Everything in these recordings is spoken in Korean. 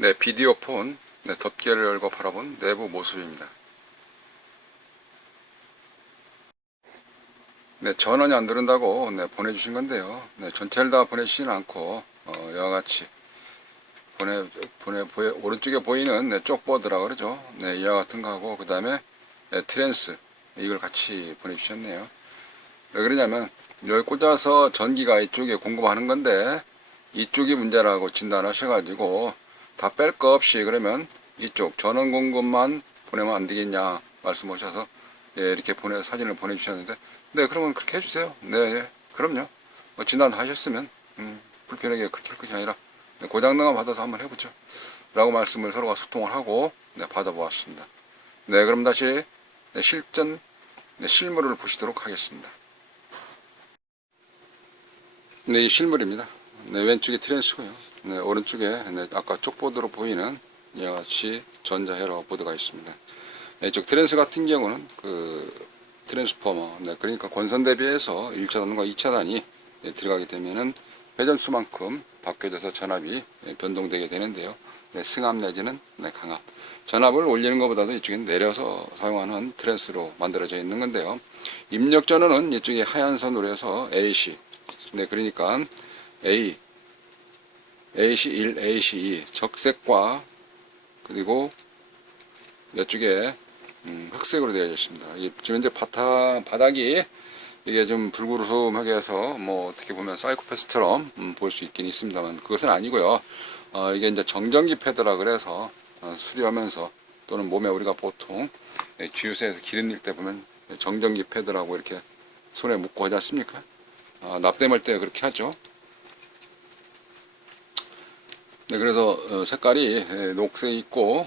네, 비디오폰 덮개를 열고 바라본 내부 모습입니다. 네, 전원이 안 들은다고 보내주신 건데요. 네, 전체를 다 보내주시진 않고 이와 같이 오른쪽에 보이는 쪽보드라 그러죠. 네, 이와 같은 거하고 그 다음에 트랜스 이걸 같이 보내주셨네요. 왜 그러냐면 여기 꽂아서 전기가 이쪽에 공급하는 건데 이쪽이 문제라고 진단하셔가지고 다 뺄 거 없이 그러면 이쪽 전원 공급만 보내면 안 되겠냐 말씀하셔서 이렇게 사진을 보내주셨는데 네, 그러면 그렇게 해주세요. 네, 그럼요. 뭐 진단 다 하셨으면 불편하게 그렇게 할 것이 아니라 고장나가 받아서 한번 해보죠 라고 말씀을 서로가 소통을 하고 받아보았습니다. 네, 그럼 다시 실전 실물을 보시도록 하겠습니다. 네, 이 실물입니다. 네, 왼쪽에 트랜스고요. 네, 오른쪽에 아까 쪽보드로 보이는 이와 같이 전자회로 보드가 있습니다. 이쪽 트랜스 같은 경우는 트랜스포머, 그러니까 권선 대비해서 1차단과 2차단이 들어가게 되면은 회전수만큼 바뀌어져서 전압이 변동되게 되는데요. 승합 내지는 강압. 전압을 올리는 것보다도 이쪽엔 내려서 사용하는 트랜스로 만들어져 있는 건데요. 입력 전원은 이쪽에 하얀 선으로 해서 AC. 그러니까 AC1, AC2 적색과 그리고 이쪽에 흑색으로 되어 있습니다. 지금 현재 바닥이 이게 좀 불구르음하게 해서 어떻게 보면 사이코패스처럼 볼 수 있긴 있습니다만 그것은 아니고요. 이게 이제 정전기 패드라 그래서 수리하면서 또는 몸에 우리가 보통 주유소에서 기름 넣을 때 보면 정전기 패드라고 이렇게 손에 묶고 하지 않습니까? 납땜할 때 그렇게 하죠. 네, 그래서 색깔이 녹색 있고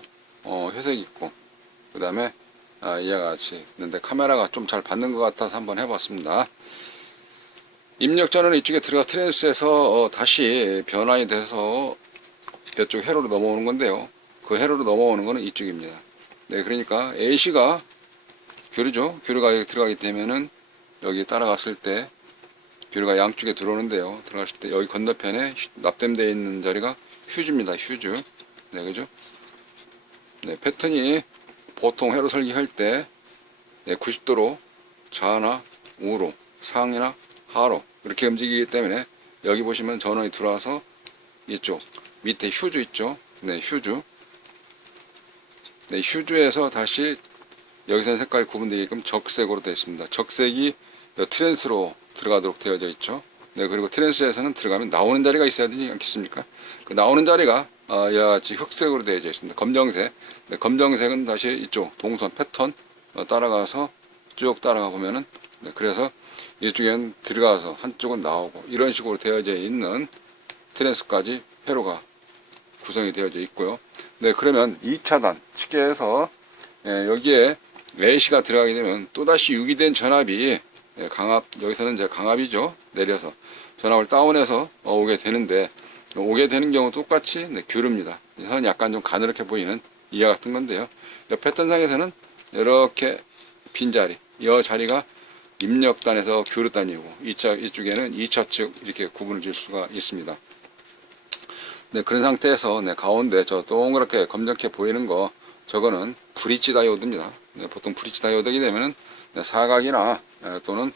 회색 있고 그 다음에 이와 같이 있는데 카메라가 좀 잘 받는 것 같아서 한번 해봤습니다. 입력 전원은 이쪽에 들어가 트랜스에서 다시 변환이 돼서 이쪽 회로로 넘어오는 건데요. 그 회로로 넘어오는 거는 이쪽입니다. 네, 그러니까 AC가 교류죠. 교류가 들어가게 되면은 여기 따라갔을 때 교류가 양쪽에 들어오는데요. 들어갔을 때 여기 건너편에 납땜되어 있는 자리가 휴즈입니다. 휴즈. 네, 그죠? 네, 패턴이 보통 회로 설계할 때 90도로 좌나 우로 상이나 하로 이렇게 움직이기 때문에 여기 보시면 전원이 들어와서 이쪽 밑에 휴즈 있죠. 네, 휴즈. 네, 휴즈에서 다시 여기서는 색깔이 구분되게끔 적색으로 되어 있습니다. 적색이 트랜스로 들어가도록 되어져 있죠. 네, 그리고 트랜스에서는 들어가면 나오는 자리가 있어야 되지 않겠습니까? 그 나오는 자리가 이와 같이 흑색으로 되어져 있습니다. 검정색. 네, 검정색은 다시 이쪽 동선 패턴 따라가서 쭉 따라가 보면은 그래서 이쪽엔 들어가서 한쪽은 나오고 이런 식으로 되어져 있는 트랜스까지 회로가 구성이 되어져 있고요. 네, 그러면 2차단 쉽게 해서 여기에 AC가 들어가게 되면 또다시 유기된 전압이 강압, 여기서는 이제 강압이죠. 내려서 전압을 다운해서 오게 되는데 오게 되는 경우 똑같이 교류입니다. 선은 약간 좀 가늘게 보이는 이와 같은 건데요. 패턴상에서는 이렇게 빈자리, 이 자리가 입력단에서 교류단이고 이쪽에는 2차 측 이렇게 구분을 질 수가 있습니다. 네, 그런 상태에서 가운데 저 동그랗게 검정게 보이는 거 저거는 브릿지 다이오드입니다. 보통 브릿지 다이오드이기 되면은 사각이나 또는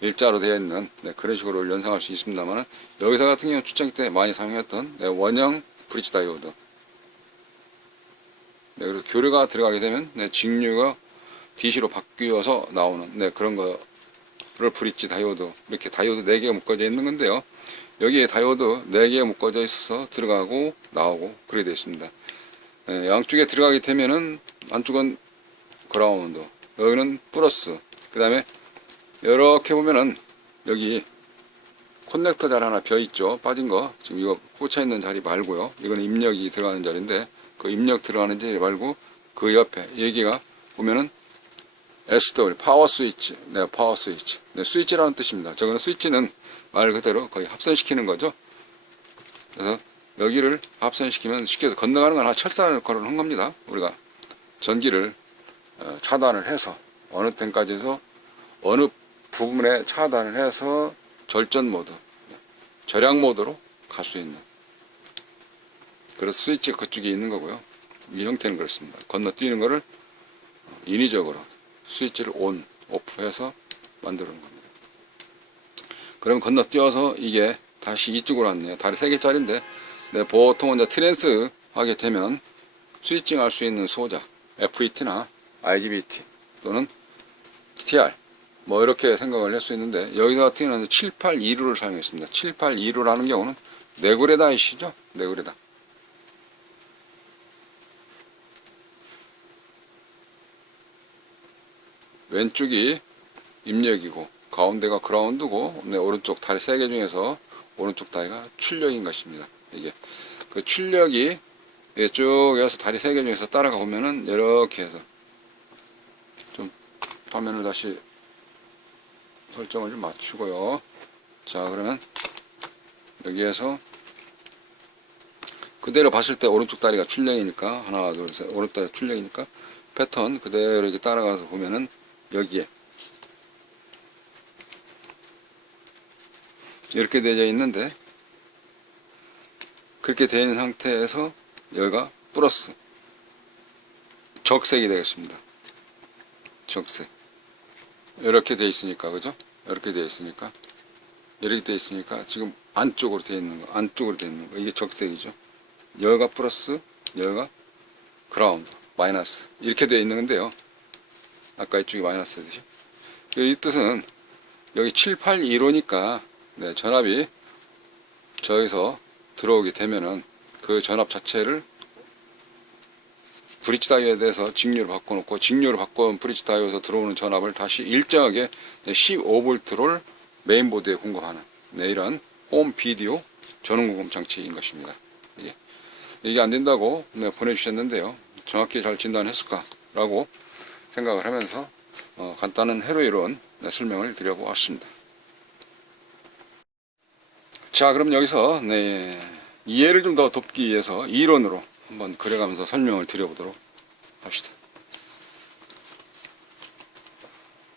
일자로 되어 있는 그런 식으로 연상할 수 있습니다만 여기서 같은 경우는 출장기 때 많이 사용했던 원형 브릿지 다이오드. 그래서 교류가 들어가게 되면 직류가 DC로 바뀌어서 나오는 그런 거를 브릿지 다이오드, 이렇게 다이오드 4개가 묶어져 있는 건데요. 여기에 다이오드 4개가 묶어져 있어서 들어가고 나오고 그렇게 되어 있습니다. 양쪽에 들어가게 되면은 안쪽은 그라운드, 여기는 플러스, 그 다음에 이렇게 보면은 여기 커넥터 자리 하나 비어 있죠. 빠진 거 지금 이거 꽂혀 있는 자리 말고요. 이거는 입력이 들어가는 자리인데 그 입력 들어가는 자리 말고 그 옆에 여기가 보면은 SW 파워 스위치, 파워 스위치, 스위치라는 뜻입니다. 저거는 스위치는 말 그대로 거의 합선시키는 거죠. 그래서 여기를 합선시키면 쉽게 해서 건너가는 건 철사 역할을 한 겁니다. 우리가 전기를 차단을 해서 어느 땐까지 해서 어느 부분에 차단을 해서 절전 모드, 절약 모드로 갈 수 있는 그래서 스위치가 그쪽에 있는 거고요. 이 형태는 그렇습니다. 건너뛰는 거를 인위적으로 스위치를 온, 오프해서 만드는 겁니다. 그러면 건너뛰어서 이게 다시 이쪽으로 왔네요. 다리 3개짜리인데 네, 보통은 이제 트랜스 하게 되면 스위칭 할 수 있는 소자 FET나 IGBT 또는 TR 뭐 이렇게 생각을 할 수 있는데 여기 같은 경우는 782루를 사용했습니다. 782루라는 경우는 네구레다이시죠? 네구레다. 왼쪽이 입력이고 가운데가 그라운드고 네, 오른쪽 다리 3개 중에서 오른쪽 다리가 출력인 것입니다. 이게 그 출력이 이쪽에서 다리 3개 중에서 따라가 보면은 이렇게 해서 좀 화면을 다시 설정을 좀 맞추고요. 자, 그러면 여기에서 그대로 봤을 때 오른쪽 다리가 출력이니까 하나 둘 셋 오른쪽 다리 출력이니까 패턴 그대로 이렇게 따라가서 보면은 여기에 이렇게 되어 있는데 그렇게 되어 있는 상태에서 여기가 플러스 적색이 되겠습니다. 적색 이렇게 되어 있으니까 그죠? 이렇게 되어 있으니까 이렇게 되어 있으니까 지금 안쪽으로 되어 있는 거 안쪽으로 되어 있는 거 이게 적색이죠. 여기가 플러스 여기가 그라운드 마이너스 이렇게 되어 있는 건데요. 아까 이쪽이 마이너스듯이 이 뜻은 여기 782로니까 네, 전압이 저기서 들어오게 되면은 그 전압 자체를 브릿지 다이오드에서 직류를 바꿔놓고 직류를 바꿔온 브릿지 다이오드에서 들어오는 전압을 다시 일정하게 15V를 메인보드에 공급하는 네, 이런 홈 비디오 전원 공급 장치인 것입니다. 이게 안 된다고 네, 보내주셨는데요. 정확히 잘 진단했을까 라고 생각을 하면서 간단한 회로이론 네, 설명을 드려보았습니다. 자, 그럼 여기서 네, 이해를 좀 더 돕기 위해서 이론으로 한번 그려가면서 설명을 드려보도록 합시다.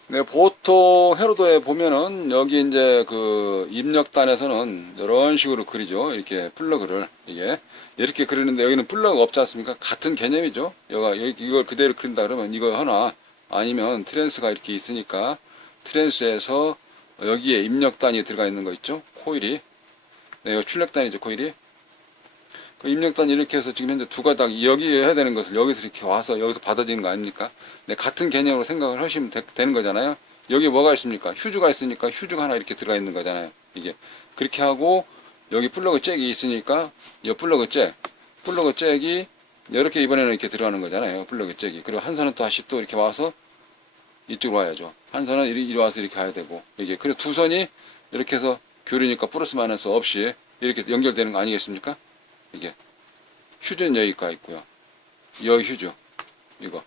네, 보통 회로도에 보면은 여기 이제 그 입력단에서는 이런 식으로 그리죠. 이렇게 플러그를 이게 이렇게 그리는데 여기는 플러그가 없지 않습니까? 같은 개념이죠. 여기 이걸 그대로 그린다 그러면 이거 하나 아니면 트랜스가 이렇게 있으니까 트랜스에서 여기에 입력단이 들어가 있는 거 있죠. 코일이 네, 이거 출력단이죠. 코일이 그 입력단 이렇게 해서 지금 현재 두 가닥 여기에 해야 되는 것을 여기서 이렇게 와서 여기서 받아지는 거 아닙니까? 네, 같은 개념으로 생각을 하시면 되는 거잖아요. 여기 뭐가 있습니까? 휴즈가 있으니까 휴즈가 하나 이렇게 들어가 있는 거잖아요. 이게 그렇게 하고 여기 플러그 잭이 있으니까 이 플러그 잭이 이렇게 이번에는 이렇게 들어가는 거잖아요. 플러그 잭이 그리고 한 선은 다시 또 이렇게 와서 이쪽으로 와야죠. 한 선은 이리 와서 이렇게 가야 되고 이게 그래서 두 선이 이렇게 해서 교류니까 플러스 마이너스 없이 이렇게 연결되는 거 아니겠습니까? 이게 휴즈는 여기가 있고요. 여기 휴즈 이거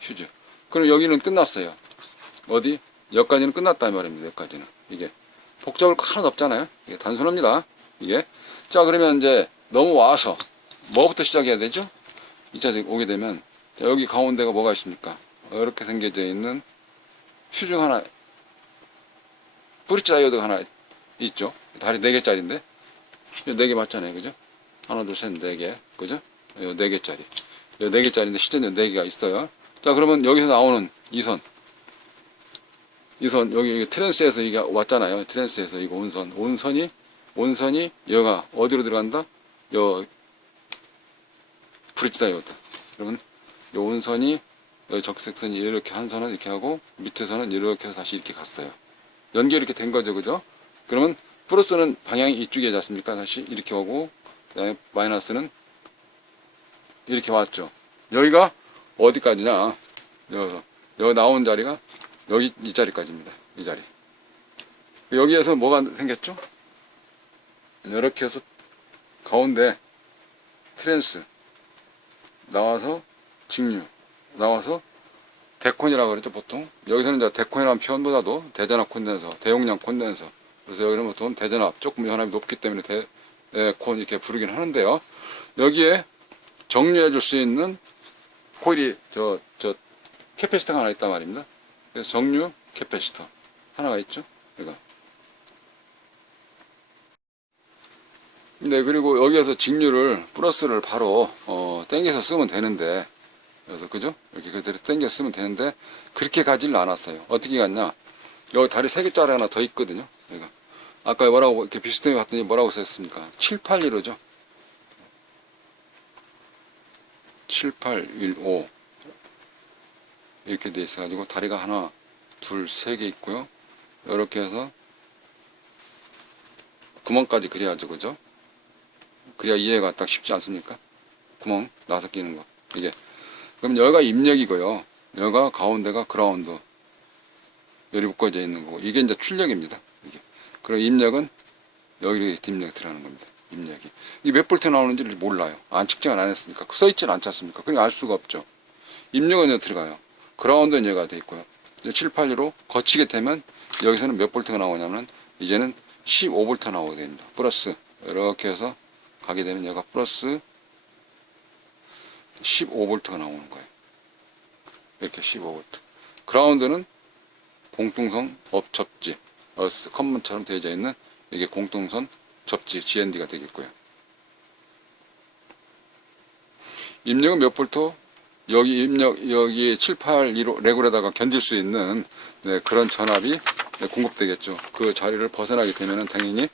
휴즈 그럼 여기는 끝났어요. 어디? 여기까지는 끝났다 말입니다. 여기까지는 이게 복잡할 거 하나도 없잖아요. 이게 단순합니다. 이게 자 그러면 이제 넘어와서 뭐부터 시작해야 되죠? 2차적 오게 되면 여기 가운데가 뭐가 있습니까? 이렇게 생겨져 있는 휴즈 하나 브릿지 다이오드가 하나 있죠. 다리 4개짜리인데 4개 맞잖아요. 그죠? 하나, 둘, 셋, 4개. 그죠? 요 4개짜리. 요 4개짜리인데 실제는 4개가 있어요. 자, 그러면 여기서 나오는 이 선, 여기 트랜스에서 이게 왔잖아요. 트랜스에서 이거 온선이, 여가 어디로 들어간다? 요, 브릿지 다이오드. 그러면 요 온선이, 여기 적색선이 이렇게 한 선은 이렇게 하고, 밑에서는 이렇게 해서 다시 이렇게 갔어요. 연결이 이렇게 된 거죠. 그죠? 그러면 플러스는 방향이 이쪽에 잤습니까? 다시 이렇게 오고, 그 다음에 마이너스는 이렇게 왔죠. 여기가 어디까지냐? 여기 나온 자리가 여기 이 자리까지입니다. 이 자리. 여기에서 뭐가 생겼죠? 이렇게 해서 가운데 트랜스 나와서 직류 나와서 데콘이라고 그러죠. 보통 여기서는 이제 데콘이라는 표현보다도 대전압 콘덴서, 대용량 콘덴서. 그래서 여기는 보통 대전압 조금 연압이 높기 때문에 콘 이렇게 부르긴 하는데요. 여기에 정류해 줄 수 있는 코일이 저 캐패시터가 하나 있단 말입니다. 그래서 정류 캐패시터 하나가 있죠. 이거 네, 그리고 여기에서 직류를 플러스를 바로 당겨서 쓰면 되는데, 그래서 그죠? 이렇게 그대로 당겨 쓰면 되는데 그렇게 가지를 않았어요. 어떻게 갔냐? 여기 다리 3개짜리 하나 더 있거든요. 여기가. 아까 뭐라고 이렇게 비스듬히 봤더니 뭐라고 썼습니까? 7815죠. 7815 이렇게 돼 있어가지고 다리가 하나, 둘, 3개 있고요. 이렇게 해서 구멍까지 그려야죠, 그죠? 그래야 이해가 딱 쉽지 않습니까? 구멍 나서 끼는 거. 이게. 그럼 여기가 입력이고요. 여기가 가운데가 그라운드. 열이 묶어져 있는 거고. 이게 이제 출력입니다. 이게. 그럼 입력은 여기로 입력 들어가는 겁니다. 입력이. 이게 몇 볼트 나오는지 몰라요. 측정을 안 했으니까. 써있질 않지 않습니까? 그러니까 알 수가 없죠. 입력은 여기 들어가요. 그라운드는 여기가 돼 있고요. 781로 거치게 되면 여기서는 몇 볼트가 나오냐면 이제는 15볼트 나오게 됩니다. 플러스. 이렇게 해서 가게 되면 얘가 플러스 15볼트가 나오는 거예요. 이렇게 15볼트. 그라운드는 공통선 접지, 컴문처럼 되어져 있는 이게 공통선 접지 GND가 되겠고요. 입력은 몇 볼트? 여기 입력, 여기 782로 레굴에다가 견딜 수 있는 그런 전압이 공급되겠죠. 그 자리를 벗어나게 되면 당연히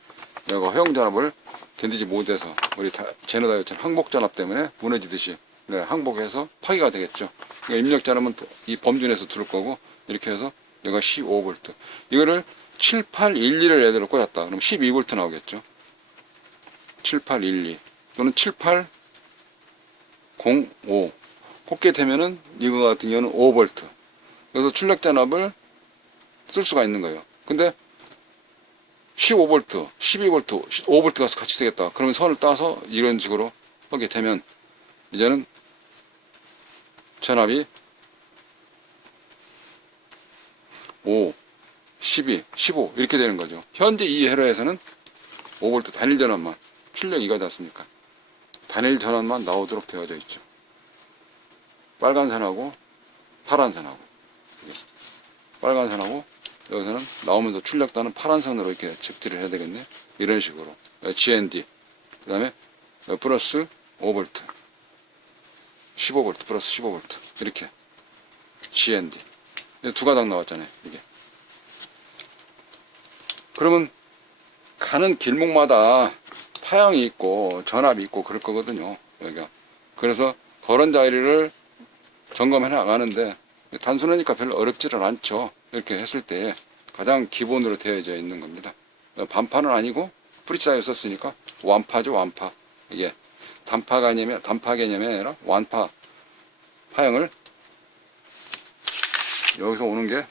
여기가 허용 전압을 견디지 못해서 우리 제너다이어처럼 항복 전압 때문에 무너지듯이 항복해서 파괴가 되겠죠. 그러니까 입력 전압은 이 범주 내에서 들을 거고 이렇게 해서 여기가 15V. 이거를 7812를 예를 들어 꽂았다. 그럼 12V 나오겠죠. 7812 또는 7805 꽂게 되면은 이거 같은 경우는 5V. 그래서 출력 전압을 쓸 수가 있는 거예요. 근데 15V, 12V, 5V가 같이 되겠다. 그러면 선을 따서 이런 식으로 하게 되면 이제는 전압이 5, 12, 15 이렇게 되는 거죠. 현재 이 회로에서는 5V 단일 전압만 출력 이거지 않습니까? 단일 전압만 나오도록 되어져 있죠. 빨간 선하고 파란 선하고 빨간 선하고 여기서는 나오면서 출력단은 파란 선으로 이렇게 적지를 해야 되겠네. 이런 식으로 GND 그 다음에 플러스 5V 15V 플러스 15V 이렇게 GND 두 가닥 나왔잖아요. 이게 그러면 가는 길목마다 파형이 있고 전압이 있고 그럴 거거든요. 여기가 그래서 그런 자리를 점검해 나가는데 단순하니까 별로 어렵지는 않죠. 이렇게 했을 때 가장 기본으로 되어져 있는 겁니다. 반파는 아니고 프리사이어 썼으니까 완파죠. 완파. 이게 단파 개념이 아니라 완파 파형을 여기서 오는 게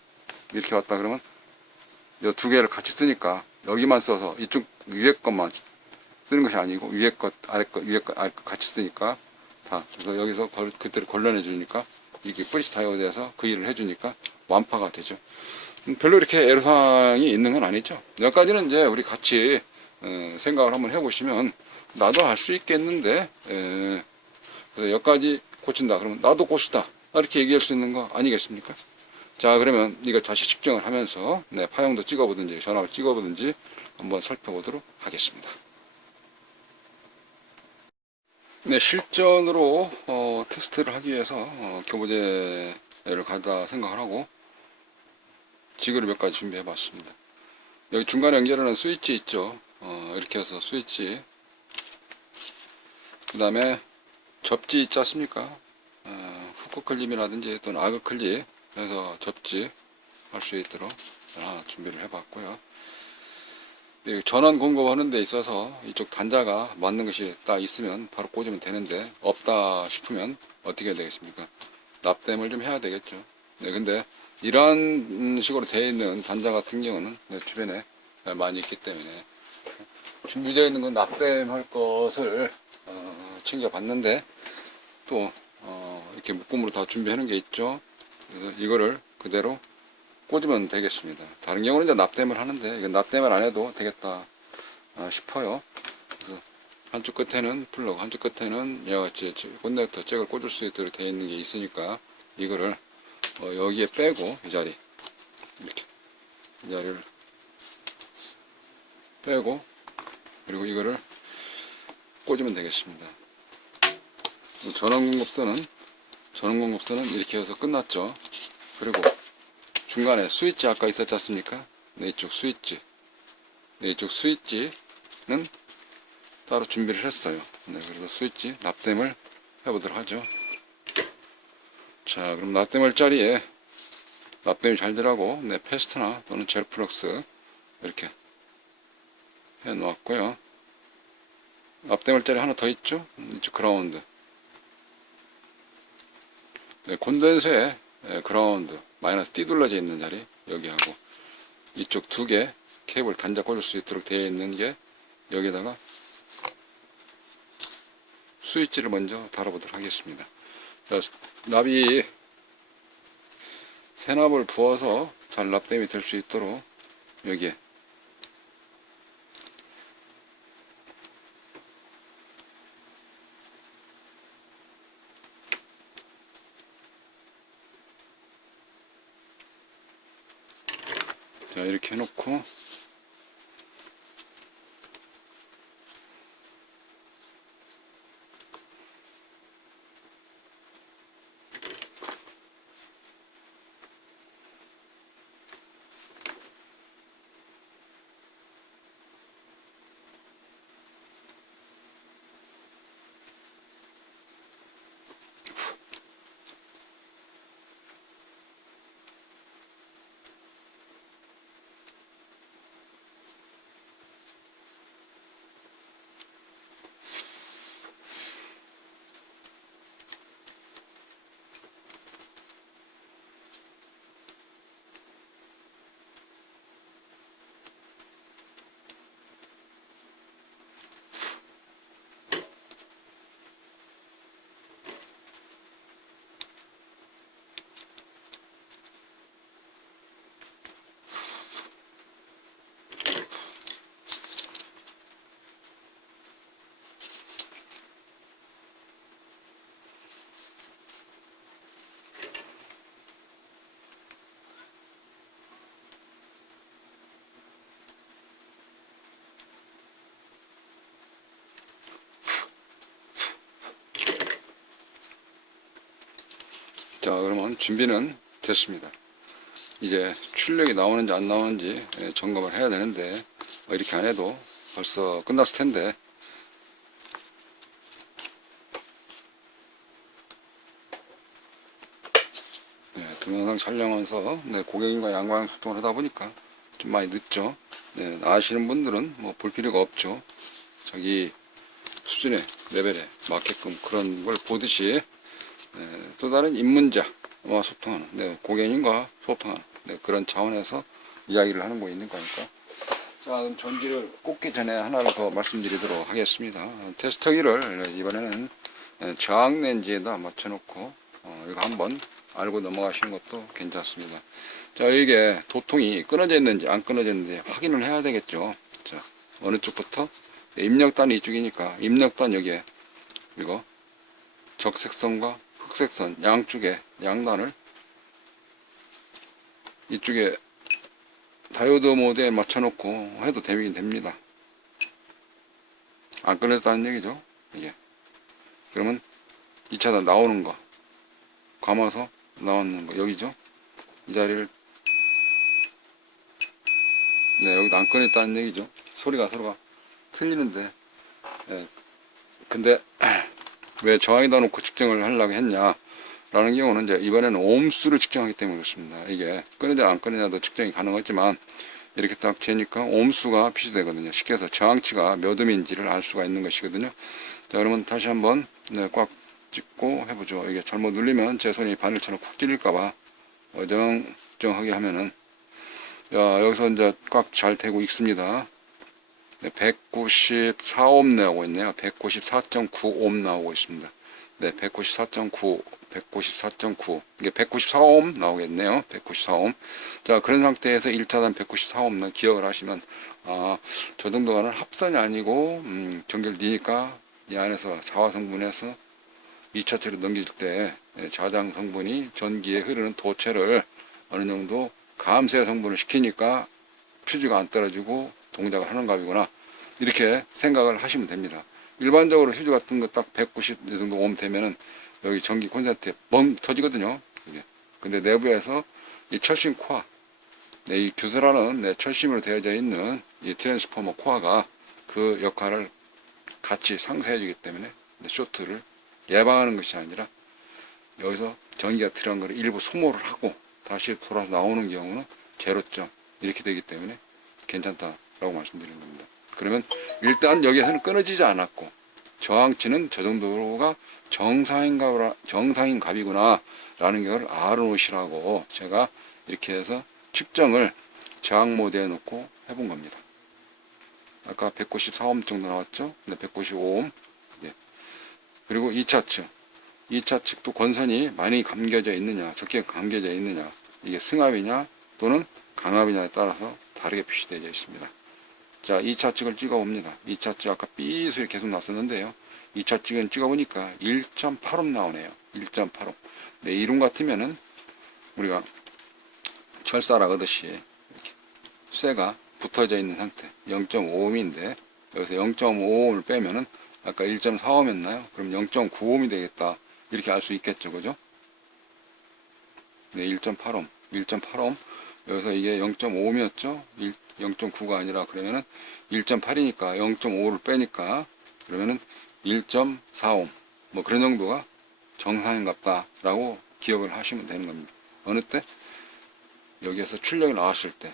이렇게 왔다 그러면 이 두 개를 같이 쓰니까 여기만 써서 이쪽 위에 것만 쓰는 것이 아니고 위에 것 아래 것 위에 것 아래 것 같이 쓰니까 다 그래서 여기서 그대로 걸러내 주니까 이게 프리스타이어에서 그 일을 해주니까 완파가 되죠. 별로 이렇게 애로사항이 있는 건 아니죠. 여기까지는 이제 우리 같이 생각을 한번 해보시면 나도 할 수 있겠는데 그래서 여기까지 고친다 그러면 나도 고수다 이렇게 얘기할 수 있는 거 아니겠습니까? 자 그러면 이거 다시 측정을 하면서 파형도 찍어보든지 전압을 찍어보든지 한번 살펴보도록 하겠습니다. 네, 실전으로 테스트를 하기 위해서 교보제를 가다 생각을 하고 지그를 몇 가지 준비해 봤습니다. 여기 중간에 연결하는 스위치 있죠. 이렇게 해서 스위치 그 다음에 접지 있지 않습니까? 후크 클립이라든지 또는 아그 클립 해서 접지 할 수 있도록 하나 준비를 해 봤고요. 전원 공급하는 데 있어서 이쪽 단자가 맞는 것이 딱 있으면 바로 꽂으면 되는데 없다 싶으면 어떻게 해야 되겠습니까? 납땜을 좀 해야 되겠죠. 네, 근데 이러한 식으로 되어 있는 단자 같은 경우는 주변에 많이 있기 때문에 준비되어 있는 건 납땜할 것을 챙겨 봤는데 또 이렇게 묶음으로 다 준비하는 게 있죠. 그래서 이거를 그대로 꽂으면 되겠습니다. 다른 경우는 이제 납땜을 하는데 이건 납땜을 안 해도 되겠다 싶어요. 그래서 한쪽 끝에는 플러그, 한쪽 끝에는 이와 같이 콘넥터 잭을 꽂을 수 있도록 되어 있는 게 있으니까 이거를 여기에 빼고 이 자리 이렇게 이 자리를 빼고 그리고 이거를 꽂으면 되겠습니다. 전원공급선은 이렇게 해서 끝났죠. 그리고 중간에 스위치 아까 있었지 않습니까? 네, 이쪽 스위치는 따로 준비를 했어요. 네, 그래서 스위치 납땜을 해보도록 하죠. 자, 그럼 납땜할 자리에 납땜이 잘 되라고 네, 패스트나 또는 젤플럭스 이렇게 해 놓았고요. 납땜할 자리 하나 더 있죠? 이쪽 그라운드. 네, 콘덴서의 그라운드 마이너스 D 둘러져 있는 자리 여기하고 이쪽 두 개 케이블 단자 꽂을 수 있도록 되어 있는 게 여기다가 스위치를 먼저 달아보도록 하겠습니다. 자, 납이 세납을 부어서 잘 납땜이 될 수 있도록 여기에 자, 이렇게 해놓고 자, 그러면 준비는 됐습니다. 이제 출력이 나오는지 안 나오는지 점검을 해야 되는데 이렇게 안 해도 벌써 끝났을 텐데 동영상 촬영하면서 고객님과 양방 소통을 하다 보니까 좀 많이 늦죠. 아시는 분들은 뭐 볼 필요가 없죠. 자기 수준의 레벨에 맞게끔 그런 걸 보듯이 또 다른 입문자와 소통하는 고객님과 소통하는 그런 차원에서 이야기를 하는 거 있는 거니까. 자, 그럼 전지를 꽂기 전에 하나를 더 말씀드리도록 하겠습니다. 테스터기를 이번에는 저항 렌즈에다 맞춰놓고 이거 한번 알고 넘어가시는 것도 괜찮습니다. 자, 이게 도통이 끊어져 있는지 안 끊어져 있는지 확인을 해야 되겠죠. 자, 어느 쪽부터? 입력단이 이쪽이니까 입력단 여기에 이거 적색선과 흑색선 양쪽에 양단을 이쪽에 다이오드 모드에 맞춰놓고 해도 되긴 됩니다. 안 끊어졌다는 얘기죠. 이게 그러면 2차단 나오는 거 감아서 나왔는 거 여기죠. 이 자리를 여기도 안 꺼냈다는 얘기죠. 소리가 서로가 틀리는데 근데 왜 저항에다 놓고 측정을 하려고 했냐 라는 경우는 이제 이번에는 옴수를 측정하기 때문에 그렇습니다. 이게 끊느냐 안 끊느냐도 측정이 가능하지만 이렇게 딱 재니까 옴수가 표시되거든요. 쉽게 해서 저항치가 몇 음인지를 알 수가 있는 것이거든요. 자, 그러면 다시 한번 꽉 찍고 해보죠. 이게 잘못 눌리면 제 손이 바늘처럼 쿡 찔릴까봐 어정쩡하게 하면은 여기서 이제 꽉 잘 되고 있습니다. 194옴 나오고 있네요. 194.9옴 나오고 있습니다. 194.9 이게 194옴 나오겠네요. 194옴. 자, 그런 상태에서 1차단 194옴 기억을 하시면 저 정도가는 합선이 아니고 전결되니까 이 안에서 자화 성분에서 2차체로 넘길 때 자장 성분이 전기에 흐르는 도체를 어느 정도 감쇄 성분을 시키니까 퓨즈가 안 떨어지고 동작을 하는 값이구나 이렇게 생각을 하시면 됩니다. 일반적으로 휴즈 같은 거 딱 190 이 정도 오hm 되면은 여기 전기 콘센트에 뻥 터지거든요. 이게. 근데 내부에서 이 철심 코어, 네, 이 규슬하는 네, 철심으로 되어져 있는 이 트랜스포머 코어가 그 역할을 같이 상쇄해 주기 때문에 쇼트를 예방하는 것이 아니라 여기서 전기가 들어간 거를 일부 소모를 하고 다시 돌아서 나오는 경우는 제로점 이렇게 되기 때문에 괜찮다라고 말씀드리는 겁니다. 그러면 일단 여기에서는 끊어지지 않았고 저항치는 저 정도가 정상인 값이구나 라는 걸 알아놓으시라고 제가 이렇게 해서 측정을 저항 모드에 놓고 해본 겁니다. 아까 194오hm 정도 나왔죠? 네, 195오hm. 예. 그리고 2차 측. 2차 측도 권선이 많이 감겨져 있느냐, 적게 감겨져 있느냐, 이게 승합이냐 또는 강압이냐에 따라서 다르게 표시되어 있습니다. 자, 2차 측을 찍어 봅니다. 2차 측 아까 삐소리 계속 났었는데요. 2차 측은 찍어 보니까 1.8오hm 나오네요. 1.8오hm. 네, 이름 같으면은 우리가 철사락 하듯이 이렇게 쇠가 붙어져 있는 상태 0.5ohm인데 여기서 0.5ohm을 빼면은 아까 1.4ohm이었나요? 그럼 0.9ohm이 되겠다. 이렇게 알 수 있겠죠. 그죠? 네, 1.8ohm. 1.8ohm. 여기서 이게 0.5ohm이었죠? 0.9가 아니라 그러면은 1.8이니까 0.5를 빼니까 그러면은 1.4ohm. 뭐 그런 정도가 정상인 같다라고 기억을 하시면 되는 겁니다. 어느 때? 여기에서 출력이 나왔을 때.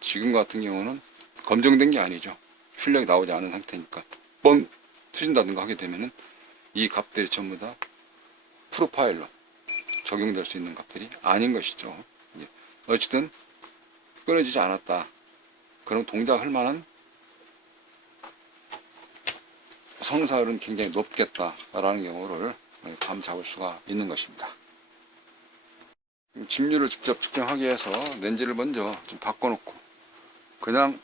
지금 같은 경우는 검증된 게 아니죠. 출력이 나오지 않은 상태니까 뻥 터진다든가 하게 되면은 이 값들이 전부 다 프로파일러 적용될 수 있는 값들이 아닌 것이죠. 어쨌든 끊어지지 않았다. 그럼 동작할 만한 성사율은 굉장히 높겠다라는 경우를 감 잡을 수가 있는 것입니다. 직류를 직접 측정하기 위해서 렌즈를 먼저 좀 바꿔놓고 그냥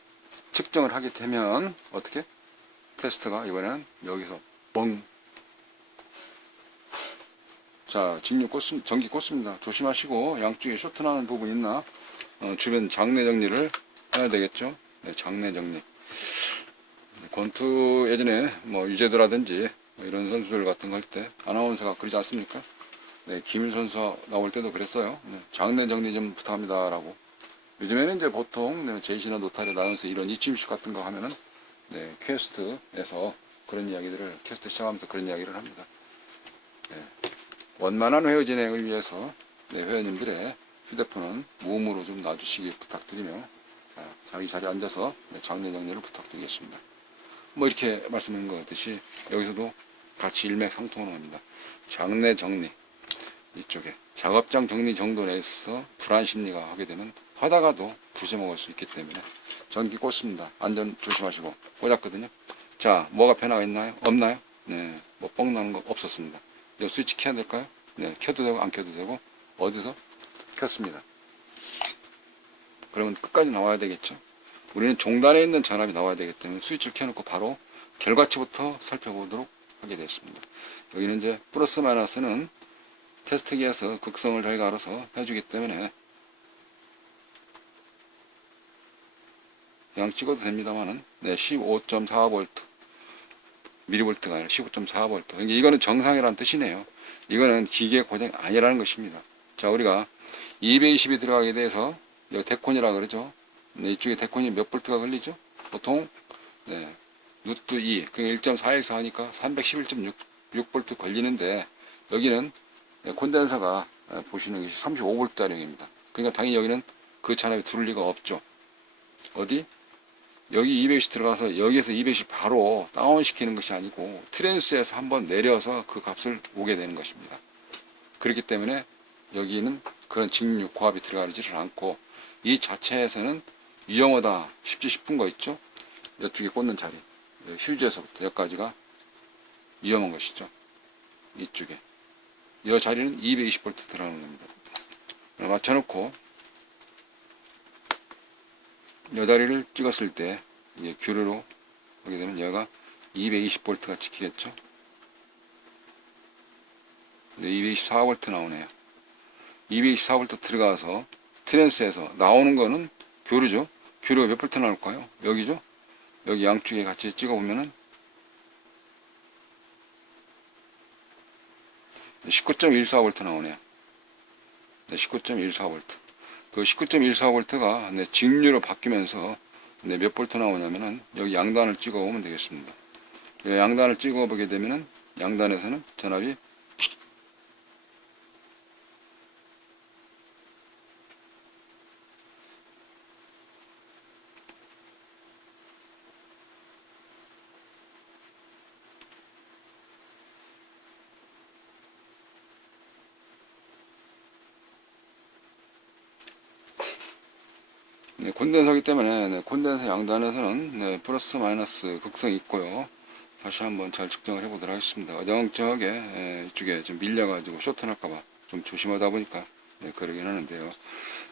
측정을 하게 되면 어떻게? 테스트가 이번에는 여기서 뻥. 자, 직류 전기 꽂습니다. 조심하시고 양쪽에 쇼트 나는 부분 있나 주변 장내 정리를 해야 되겠죠. 네, 장내 정리. 권투 예전에 뭐 유재도라든지 뭐 이런 선수들 같은 거 할 때 아나운서가 그러지 않습니까? 네, 김일 선수 나올 때도 그랬어요. 네, 장내 정리 좀 부탁합니다 라고. 요즘에는 이제 보통 네, 제이시나 노타리 나면서 이런 이침식 같은 거 하면은 네, 퀘스트에서 그런 이야기들을 퀘스트 시작하면서 그런 이야기를 합니다. 네, 원만한 회의 진행을 위해서 네, 회원님들의 휴대폰은 무음으로 좀 놔주시기 부탁드리며 자, 자기 자리에 앉아서 네, 장내 정리를 부탁드리겠습니다. 뭐 이렇게 말씀한 것 같듯이 여기서도 같이 일맥상통으로 합니다. 장내 정리 이쪽에 작업장 정리 정도 내에서 불안 심리가 하게 되면 하다가도 부셔먹을 수 있기 때문에 전기 꽂습니다. 안전 조심하시고 꽂았거든요. 자, 뭐가 변화가 있나요? 없나요? 네, 뭐 뻥 나는 거 없었습니다. 이 스위치 켜야 될까요? 네, 켜도 되고 안 켜도 되고 어디서? 켰습니다. 그러면 끝까지 나와야 되겠죠. 우리는 종단에 있는 전압이 나와야 되기 때문에 스위치를 켜놓고 바로 결과치부터 살펴보도록 하게 됐습니다. 여기는 이제 플러스 마이너스는 테스트기에서 극성을 저희가 알아서 해주기 때문에 그냥 찍어도 됩니다만은 네, 15.4V 미리볼트가 아니라 15.4V. 그러니까 이거는 정상이라는 뜻이네요. 이거는 기계 고장이 아니라는 것입니다. 자, 우리가 220이 들어가게 돼서 여기 데콘이라 그러죠. 네, 이쪽에 데콘이 몇 볼트가 걸리죠? 보통 네, 루트 2, 그 1.414 하니까 311.6V 걸리는데 여기는 콘덴서가 보시는 것이 35V짜리입니다. 그러니까 당연히 여기는 그 잔압이 들을 리가 없죠. 어디? 여기 220 들어가서 여기에서 220 바로 다운시키는 것이 아니고 트랜스에서 한번 내려서 그 값을 오게 되는 것입니다. 그렇기 때문에 여기는 그런 직류 고압이 들어가지를 않고 이 자체에서는 위험하다 싶은 거 있죠. 이쪽에 꽂는 자리 휴즈에서부터 여기까지가 위험한 것이죠. 이쪽에 이 자리는 220V 들어가는 겁니다. 맞춰놓고 이 자리를 찍었을 때 이게 교류로 하게 되면 얘가 220V가 찍히겠죠. 근데 224V 나오네요. 224V 들어가서 트랜스에서 나오는 거는 교류죠. 교류가 몇 볼트 나올까요? 여기죠. 여기 양쪽에 같이 찍어보면은 19.14V 나오네요. 네, 19.14V. 그 19.14V가 네, 직류로 바뀌면서 네, 몇 볼트 나오냐면은 여기 양단을 찍어 보면 되겠습니다. 양단을 찍어 보게 되면은 양단에서는 전압이 네, 콘덴서기 때문에 네, 콘덴서 양단에서는 네, 플러스 마이너스 극성이 있고요. 다시 한번 잘 측정을 해보도록 하겠습니다. 어정쩡하게 이쪽에 좀 밀려가지고 쇼트 날까봐 좀 조심하다 보니까 네, 그러긴 하는데요.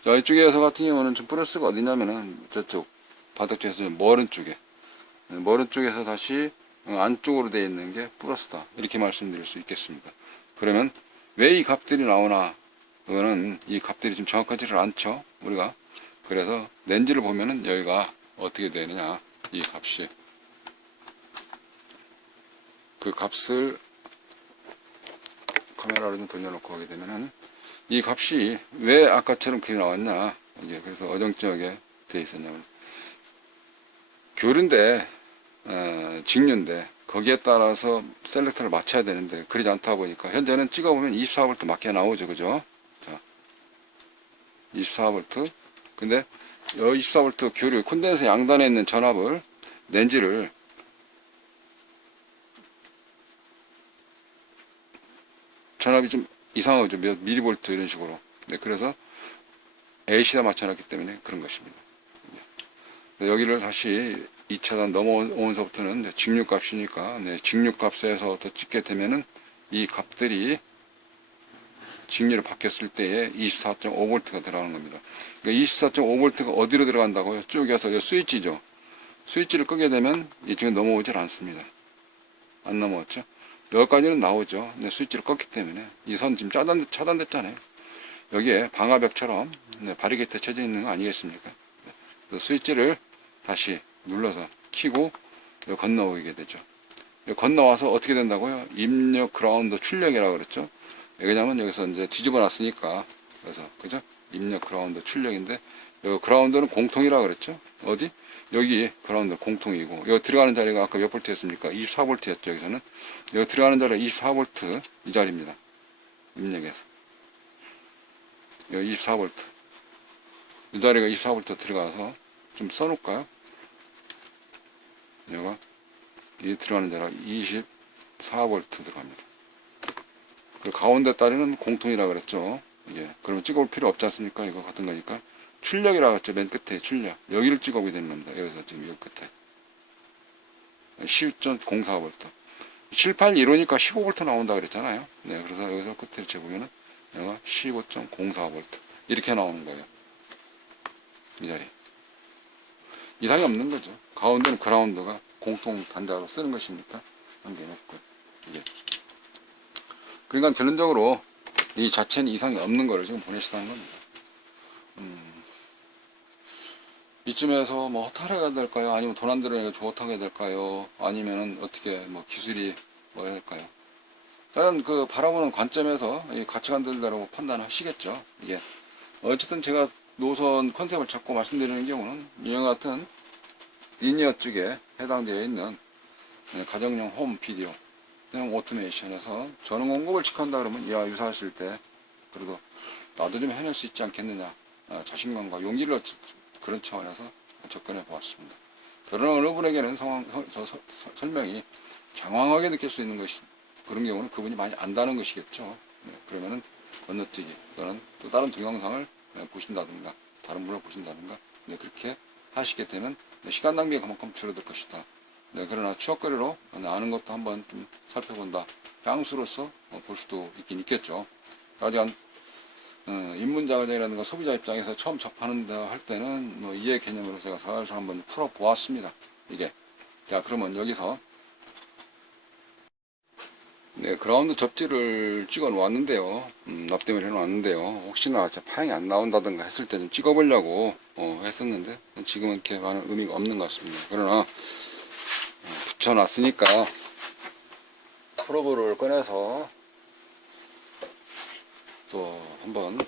자, 이쪽에서 같은 경우는 좀 플러스가 어디냐면은 저쪽 바닥 쪽에서 머른 쪽에 머른 쪽에서 다시 안쪽으로 되어 있는 게 플러스다 이렇게 말씀드릴 수 있겠습니다. 그러면 왜 이 값들이 나오나, 그거는 이 값들이 좀 정확하지를 않죠 우리가. 그래서 렌즈를 보면은 여기가 어떻게 되느냐, 이 값이 그 값을 카메라로 좀 돌려놓고 하게 되면은 이 값이 왜 아까처럼 그리 나왔냐, 이게 그래서 어정쩡하게 되어 있었냐면 교류인데 직류인데 거기에 따라서 셀렉터를 맞춰야 되는데 그러지 않다 보니까 현재는 찍어보면 24V 맞게 나오죠, 그죠? 자, 24V. 근데 이 24V 교류 콘덴서 양단에 있는 전압을 렌즈를 전압이 좀 이상하죠. 몇 미리볼트 이런 식으로. 네, 그래서 AC에다 맞춰놨기 때문에 그런 것입니다. 네, 여기를 다시 2차단 넘어오면서부터는 직류값이니까 네, 직류값에서부터 찍게 되면은 이 값들이 직류로 바뀌었을 때에 24.5V가 들어가는 겁니다. 그러니까 24.5V가 어디로 들어간다고요? 쭉 해서 스위치죠. 스위치를 끄게 되면 이쪽에 넘어오질 않습니다. 안 넘어왔죠? 여기까지는 나오죠. 근데 스위치를 껐기 때문에 이 선 지금 차단됐잖아요. 여기에 방화벽처럼 바리게이트 쳐져 있는 거 아니겠습니까? 스위치를 다시 눌러서 키고 건너오게 되죠. 건너와서 어떻게 된다고요? 입력 그라운드 출력이라고 그랬죠. 왜냐면 여기서 이제 뒤집어 놨으니까. 그래서 그죠? 입력 그라운드 출력인데 여기 그라운드는 공통이라고 그랬죠. 어디? 여기 그라운드 공통이고 여기 들어가는 자리가 아까 몇 볼트였습니까? 24V였죠. 여기서는 여기 들어가는 자리가 24V 이 자리입니다. 입력에서 여기 24V 이 자리가 24V 들어가서 좀 써놓을까요? 여기가 이 들어가는 자리가 24V 들어갑니다. 그리고 가운데 다리는 공통이라 그랬죠. 이게 그러면 찍어볼 필요 없지 않습니까? 이거 같은 거니까 출력이라고 했죠. 맨 끝에 출력. 여기를 찍어보게 되는 겁니다. 여기서 지금 여기 끝에 12.04V 781호니까 15V 나온다 그랬잖아요. 네, 그래서 여기서 끝에 재보면은 여기가 15.04V 이렇게 나오는 거예요. 이 자리 이상이 없는 거죠. 가운데는 그라운드가 공통 단자로 쓰는 것이니까 관계없고 이게 그러니까 결론적으로 이 자체는 이상이 없는 거를 지금 보내시다는 겁니다. 이쯤에서 뭐 허탈해야 될까요? 아니면 돈 안 들으니까 좋다게 될까요? 아니면은 어떻게 뭐 기술이 뭐 해야 될까요? 일단 그 바라보는 관점에서 이 가치관들대로 판단하시겠죠. 이게 어쨌든 제가 노선 컨셉을 잡고 말씀드리는 경우는 이와 같은 리니어 쪽에 해당되어 있는 가정용 홈 비디오 오토메이션에서 전원 공급을 체크한다 그러면 야 유사하실 때 그래도 나도 좀 해낼 수 있지 않겠느냐 자신감과 용기를 그런 차원에서 접근해 보았습니다. 그러나 어느 분에게는 설명이 장황하게 느낄 수 있는 것이 그런 경우는 그분이 많이 안다는 것이겠죠. 그러면은 건너뛰기 또는 또 다른 동영상을 보신다든가 다른 분을 보신다든가 그렇게 하시게 되면 시간 낭비가 그만큼 줄어들 것이다. 그러나 추억거리로 아는 것도 한번 좀 살펴본다. 향수로서 볼 수도 있긴 있겠죠. 하여간 입문자 과정이라든가 소비자 입장에서 처음 접하는다 할 때는 뭐 이해 개념으로 제가 살살 한번 풀어 보았습니다. 이게 자 그러면 여기서 네 그라운드 접지를 찍어 놓았는데요. 납땜을 해 놓았는데요. 혹시나 파형이 안 나온다든가 했을 때 좀 찍어 보려고 했었는데 지금은 이렇게 많은 의미가 없는 것 같습니다. 그러나 붙여 놨으니까 프로브를 꺼내서 한번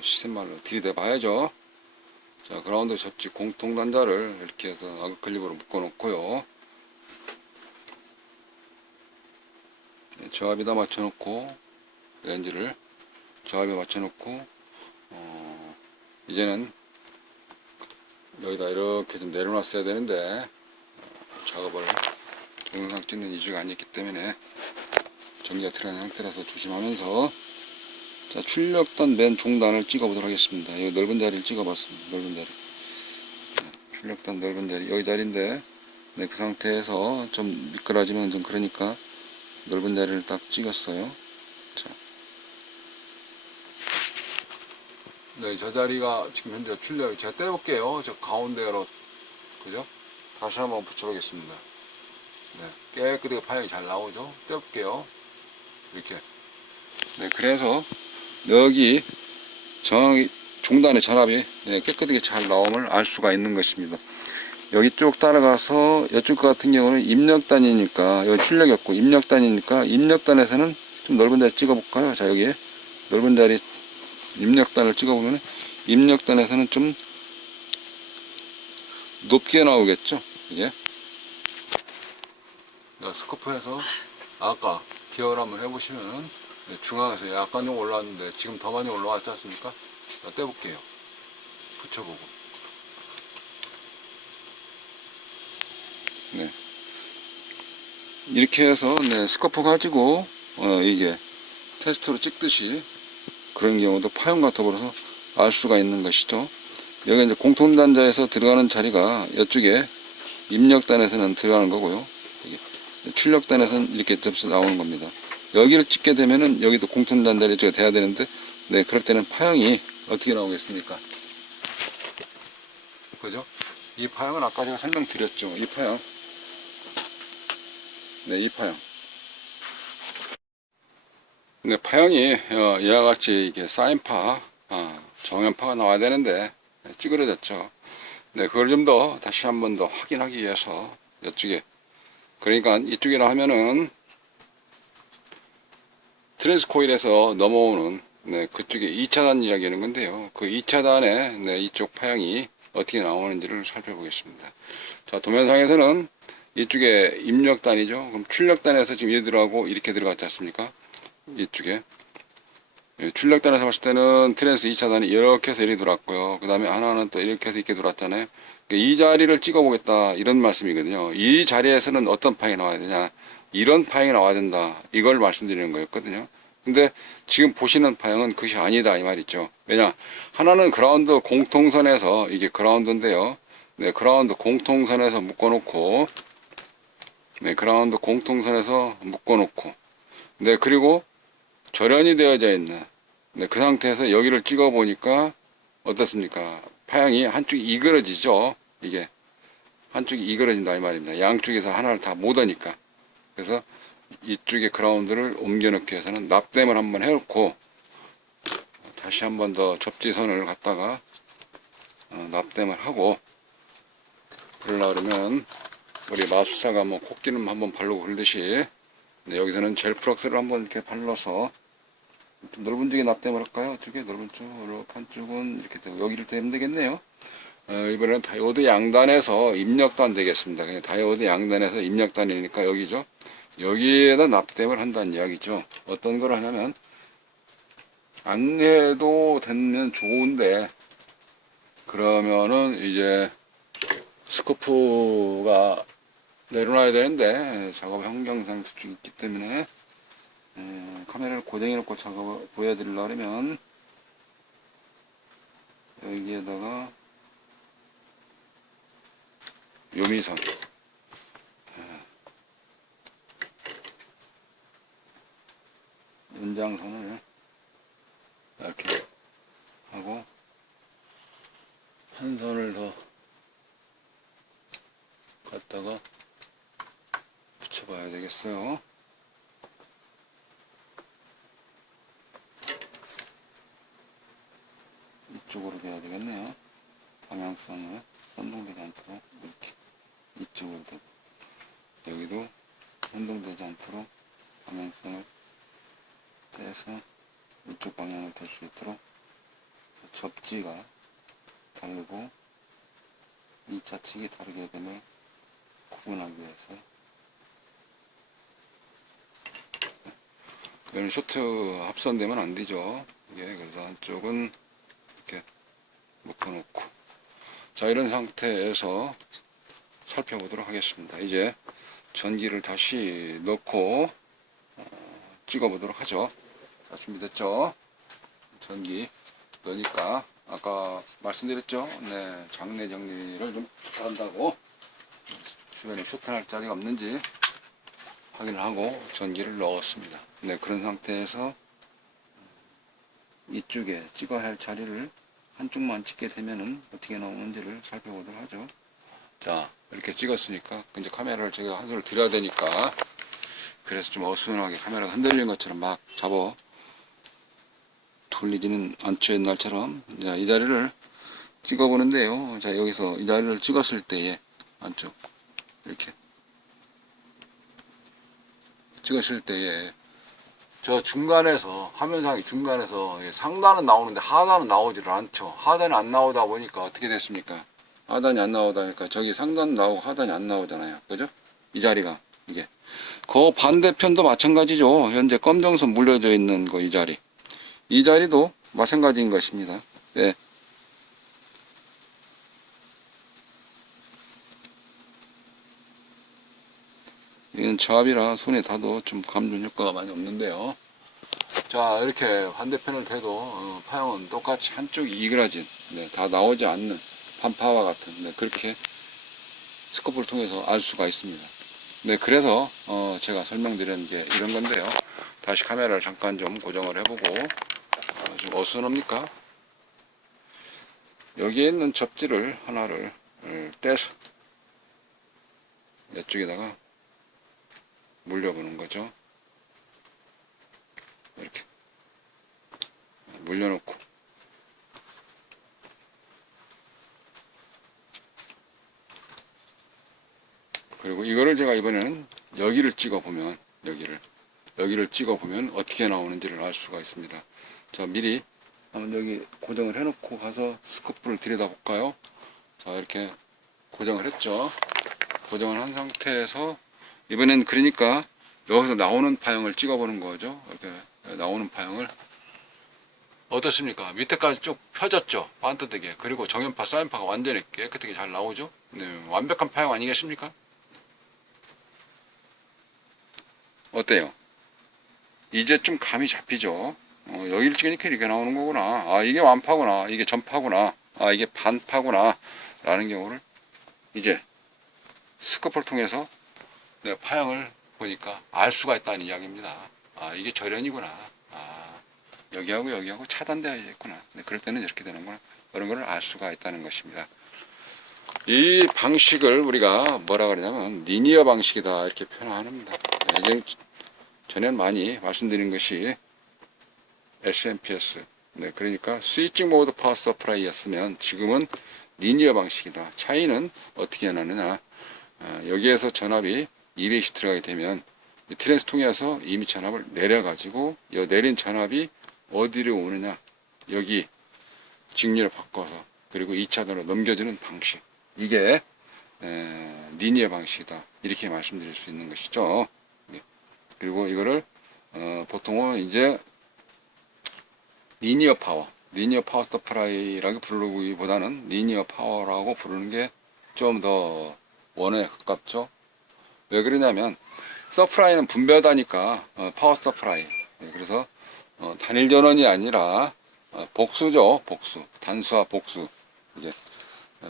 시샘말로 들이대 봐야죠. 자, 그라운드 접지 공통 단자를 이렇게 해서 아크 클립으로 묶어 놓고요. 저압에다 맞춰 놓고 렌즈를 저압에 맞춰 놓고 이제는 여기다 이렇게 좀 내려놨어야 되는데 작업을 동영상 찍는 이유가 아니었기 때문에 전기가 들어간 상태라서 조심하면서, 자, 출력단 맨 종단을 찍어 보도록 하겠습니다. 이 넓은 자리를 찍어 봤습니다. 넓은 자리. 출력단 넓은 자리, 여기 자리인데, 네, 그 상태에서 좀 미끄러지면 좀 그러니까 넓은 자리를 딱 찍었어요. 자, 네, 저 자리가 지금 현재 출력이, 제가 떼볼게요. 저 가운데로, 그죠? 다시 한번 붙여보겠습니다. 네, 깨끗하게 파형이 잘 나오죠? 떼볼게요. 이렇게. 네, 그래서 여기 정확히 종단의 전압이 깨끗하게 잘 나옴을 알 수가 있는 것입니다. 여기 쭉 따라가서 이쪽 같은 경우는 입력단이니까 여기 출력이었고 입력단이니까 입력단에서는 좀 넓은 자리 찍어 볼까요? 자, 여기에 넓은 자리 입력단을 찍어 보면 입력단에서는 좀 높게 나오겠죠? 이게 스코프에서 아까 기억을 한번 해보시면 중앙에서 약간 좀 올라왔는데 지금 더 많이 올라왔지 않습니까? 떼볼게요. 붙여보고. 네. 이렇게 해서 스코프 가지고 이게 테스트로 찍듯이 그런 경우도 파형과 더불어서 알 수가 있는 것이죠. 여기 이제 공통단자에서 들어가는 자리가 이쪽에 입력단에서는 들어가는 거고요. 출력단에서는 이렇게 점수 나오는 겁니다. 여기를 찍게 되면은 여기도 공통단자리 쪽에 돼야 되는데, 네, 그럴 때는 파형이 어떻게 나오겠습니까? 그죠? 이 파형은 아까 제가 설명드렸죠. 이 파형. 네, 이 파형. 네, 파형이 이와 같이 이게 사인파, 정연파가 나와야 되는데 찌그러졌죠. 네, 그걸 좀 더 다시 한 번 더 확인하기 위해서 이쪽에, 그러니까 이쪽이라 하면은 트랜스 코일에서 넘어오는, 네, 그쪽에 2차단 이야기하는 건데요. 그 2차단에 네, 이쪽 파형이 어떻게 나오는지를 살펴보겠습니다. 자, 도면상에서는 이쪽에 입력단이죠. 그럼 출력단에서 지금 얘들하고 이렇게 들어갔지 않습니까? 이쪽에. 출력단에서 봤을 때는 트랜스 2차단이 이렇게 해서 이렇게 들어왔고요. 그 다음에 하나는 또 이렇게 해서 이렇게 들어왔잖아요. 이 자리를 찍어 보겠다, 이런 말씀이거든요. 이 자리에서는 어떤 파형이 나와야 되냐, 이런 파형이 나와야 된다, 이걸 말씀드리는 거였거든요. 근데 지금 보시는 파형은 그것이 아니다, 이 말이죠. 왜냐, 하나는 그라운드 공통선에서, 이게 그라운드인데요. 네, 그라운드 공통선에서 묶어놓고, 네, 그라운드 공통선에서 묶어놓고, 네, 그리고 절연이 되어져 있는, 네, 그 상태에서 여기를 찍어 보니까 어떻습니까? 파형이 한쪽이 이그러지죠. 이게 한쪽이 이그러진다, 이 말입니다. 양쪽에서 하나를 다 못 하니까. 그래서 이쪽에 그라운드를 옮겨 놓기 위해서는 납땜을 한번 해놓고 다시 한번 더 접지선을 갖다가 납땜을 하고, 그러려 그러면 우리 마술사가 뭐 코끼름 한번 바르고 그러듯이, 네, 여기서는 젤 프럭스를 한번 이렇게 발라서 좀 넓은 쪽에 납땜을 할까요? 이쪽에 넓은 쪽, 이렇게 한쪽은 이렇게 되고 여기를 대면 되겠네요. 이번에는 다이오드 양단에서 입력단 되겠습니다. 그냥 다이오드 양단에서 입력단이니까 여기죠. 여기에다 납땜을 한다는 이야기죠. 어떤 걸 하냐면, 안 해도 되면 좋은데, 그러면은 이제 스코프가 내려놔야 되는데 작업 환경상 수축이 있기 때문에 카메라를 고정해 놓고 작업을 보여드리려면 여기에다가 요미선, 연장선을 이렇게 하고 한 선을 더 갖다가 붙여봐야 되겠어요. 이쪽으로 돼야 되겠네요. 방향성을 혼동되지 않도록 이렇게 이쪽으로 되고, 여기도 혼동되지 않도록 방향성을 떼서 이쪽 방향으로 될 수 있도록 접지가 다르고 이 좌측이 다르게 됨을 구분하기 위해서 이건 쇼트 합선되면 안 되죠. 이게 그래서 한쪽은 이렇게 묶어놓고, 자, 이런 상태에서 살펴보도록 하겠습니다. 이제 전기를 다시 넣고 찍어보도록 하죠. 자, 준비됐죠? 전기 넣으니까 아까 말씀드렸죠? 네, 장내 정리를 좀 한다고 주변에 쇼트할 자리가 없는지 확인을 하고 전기를 넣었습니다. 네, 그런 상태에서 이쪽에 찍어야 할 자리를 한쪽만 찍게 되면은 어떻게 나오는지를 살펴보도록 하죠. 자, 이렇게 찍었으니까 이제 카메라를 제가 한 손을 들여야 되니까, 그래서 좀 어수선하게 카메라가 흔들리는 것처럼 막 잡아 돌리지는 않죠, 옛날처럼. 자, 이 자리를 찍어 보는데요. 자, 여기서 이 자리를 찍었을 때에 안쪽 이렇게 찍었을 때에 저 중간에서, 화면상의 중간에서 상단은 나오는데 하단은 나오지를 않죠. 하단이 안 나오다 보니까 어떻게 됐습니까? 하단이 안 나오다 보니까 저기 상단 나오고 하단이 안 나오잖아요. 그죠? 이 자리가, 이게. 그 반대편도 마찬가지죠. 현재 검정선 물려져 있는 거, 이 자리. 이 자리도 마찬가지인 것입니다. 네. 이건 저압이라 손에 닿아도 좀 감전 효과가 많이 없는데요. 자, 이렇게 반대편을 대도 파형은 똑같이 한쪽이 이그라진, 네, 다 나오지 않는 반파와 같은, 네, 그렇게 스코프를 통해서 알 수가 있습니다. 네, 그래서 제가 설명드리는 게 이런 건데요. 다시 카메라를 잠깐 좀 고정을 해보고, 좀 어수선합니까? 여기에 있는 접지를 하나를 떼서 이쪽에다가 물려보는 거죠. 이렇게 물려놓고, 그리고 이거를 제가 이번에는 여기를 찍어보면, 여기를 찍어보면 어떻게 나오는지를 알 수가 있습니다. 자, 미리 한번 여기 고정을 해놓고 가서 스코프를 들여다볼까요? 자, 이렇게 고정을 했죠. 고정을 한 상태에서 이번엔 그러니까 여기서 나오는 파형을 찍어보는 거죠. 이렇게 나오는 파형을. 어떻습니까? 밑에까지 쭉 펴졌죠. 반듯하게. 그리고 정연파, 사인파가 완전히 깨끗하게 잘 나오죠. 네, 완벽한 파형 아니겠습니까? 어때요? 이제 좀 감이 잡히죠. 여기를 찍으니까 이렇게 나오는 거구나. 아, 이게 완파구나. 이게 전파구나. 아, 이게 반파구나. 라는 경우를 이제 스코프를 통해서 내가 파형을 보니까 알 수가 있다는 이야기입니다. 아, 이게 절연이구나. 아, 여기하고 여기하고 차단되어 있구나. 네, 그럴 때는 이렇게 되는구나. 그런 걸 알 수가 있다는 것입니다. 이 방식을 우리가 뭐라 그러냐면 리니어 방식이다, 이렇게 표현합니다. 전에 많이 말씀드린 것이 SMPS, 네, 그러니까 스위치 모드 파워 서프라이였으면 지금은 리니어 방식이다. 차이는 어떻게 나느냐, 여기에서 전압이 200씩 들어가게 되면 이 트랜스 통해서 이미 전압을 내려가지고 이 내린 전압이 어디로 오느냐, 여기 직류를 바꿔서, 그리고 2차전으로 넘겨주는 방식, 이게 리니어 방식이다, 이렇게 말씀드릴 수 있는 것이죠. 그리고 이거를 보통은 이제 리니어 파워 서프라이라고 부르기보다는 리니어 파워라고 부르는 게 좀 더 원어에 가깝죠. 왜 그러냐면 서프라이는 분배하다니까 파워 서프라이. 그래서 단일 전원이 아니라 복수죠. 복수, 단수와 복수. 이제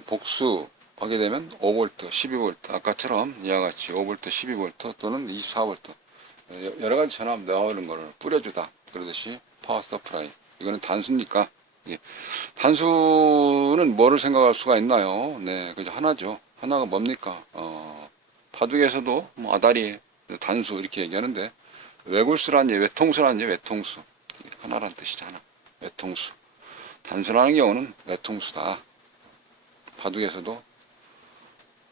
복수 하게 되면 5V, 12V, 아까처럼 이와 같이 5V, 12V 또는 24V 여러 가지 전압 나오는 거를 뿌려주다, 그러듯이 파워 서프라이. 이거는 단수니까. 단수는 뭐를 생각할 수가 있나요? 네, 그죠, 하나죠. 하나가 뭡니까? 바둑에서도 뭐 아다리, 단수 이렇게 얘기하는데, 외굴수라는 외통수라는 외통수, 하나란 뜻이잖아. 외통수. 단수라는 경우는 외통수다. 바둑에서도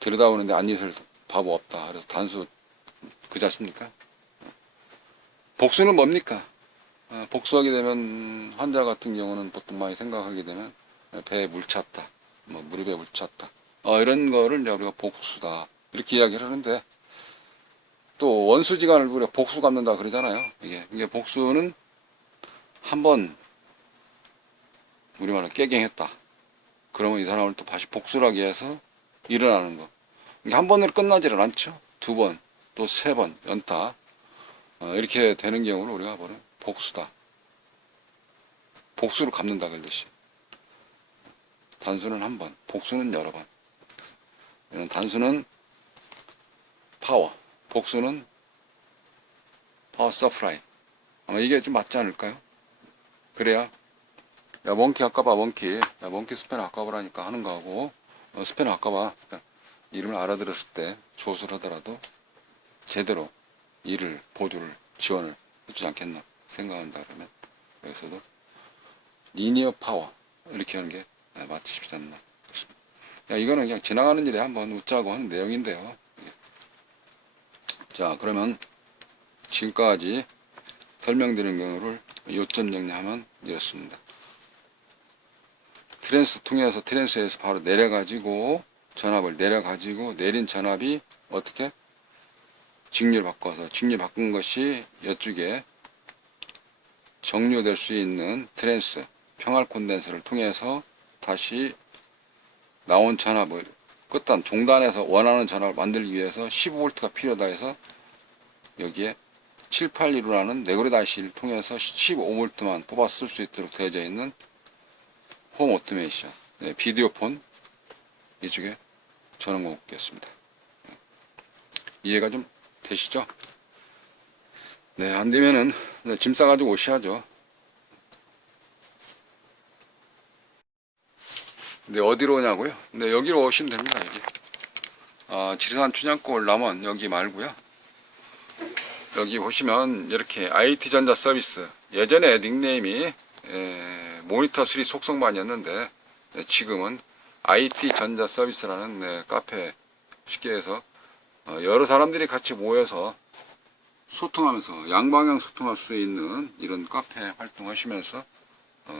들여다보는데 안 있을 바보 없다. 그래서 단수 그지 않습니까? 복수는 뭡니까? 복수하게 되면 환자 같은 경우는 보통 많이 생각하게 되면 배에 물 찼다, 뭐 무릎에 물 찼다, 이런 거를 이제 우리가 복수다 이렇게 이야기를 하는데, 또 원수지간을 우리가 복수 갚는다 그러잖아요. 이게 복수는 한번 우리말로 깨갱했다. 그러면 이 사람을 또 다시 복수를 하기 위해서 일어나는 거. 이게 한 번으로 끝나지를 않죠. 두 번, 또 세 번, 연타. 이렇게 되는 경우를 우리가 뭐는 복수다. 복수를 갚는다 그것이. 단수는 한 번, 복수는 여러 번. 단수는 파워, 복수는 파워 서프라이. 아마 이게 좀 맞지 않을까요? 그래야, 야 몽키 아까봐 몽키, 야 몽키 스패너 아까보라니까 하는 거하고, 스패너 아까봐 이름을 알아들었을 때 조수를 하더라도 제대로 일을 보조를 지원을 해주지 않겠나 생각한다 그러면, 여기서도 리니어 파워 이렇게 하는 게 맞지 싶지 않나 그렇습니다. 야 이거는 그냥 지나가는 일에 한번 웃자고 하는 내용인데요. 자, 그러면 지금까지 설명드린 경우를 요점 정리하면 이렇습니다. 트랜스 통해서 트랜스에서 바로 내려가지고 전압을 내려가지고 내린 전압이 어떻게 직류를 바꿔서 직류 바꾼 것이 이쪽에 정류될 수 있는 트랜스 평활 콘덴서를 통해서 다시 나온 전압을 끝단 종단에서 원하는 전압을 만들기 위해서 15V가 필요하다 해서 여기에 782라는 네고리 다시를 통해서 15V만 뽑아 쓸 수 있도록 되어져 있는 홈 오토메이션, 비디오 폰 이쪽에 전원권 꽂겠습니다. 이해가 좀 되시죠? 네, 안 되면은 짐 싸가지고 오셔야죠. 근데 어디로 오냐고요? 네, 여기로 오시면 됩니다. 여기. 지리산 춘향골 올라면 여기 말고요. 여기 보시면 이렇게 IT전자 서비스. 예전에 닉네임이 모니터 수리 속성반이었는데 지금은 IT전자 서비스라는 카페, 쉽게 해서 여러 사람들이 같이 모여서 소통하면서 양방향 소통할 수 있는 이런 카페 활동하시면서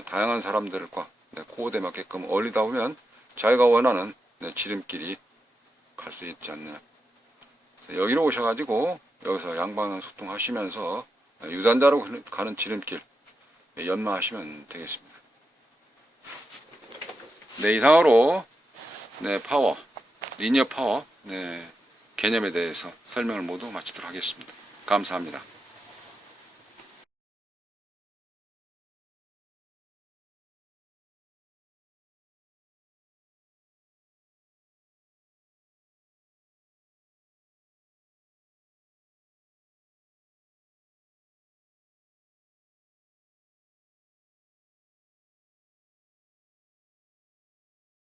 다양한 사람들과 코드에 맞게끔 어울리다 보면 자기가 원하는 지름길이 갈 수 있지 않나. 여기로 오셔가지고 여기서 양방향 소통하시면서 유단자로 가는 지름길 연마하시면 되겠습니다. 네, 이상으로 파워, 리니어 파워 개념에 대해서 설명을 모두 마치도록 하겠습니다. 감사합니다.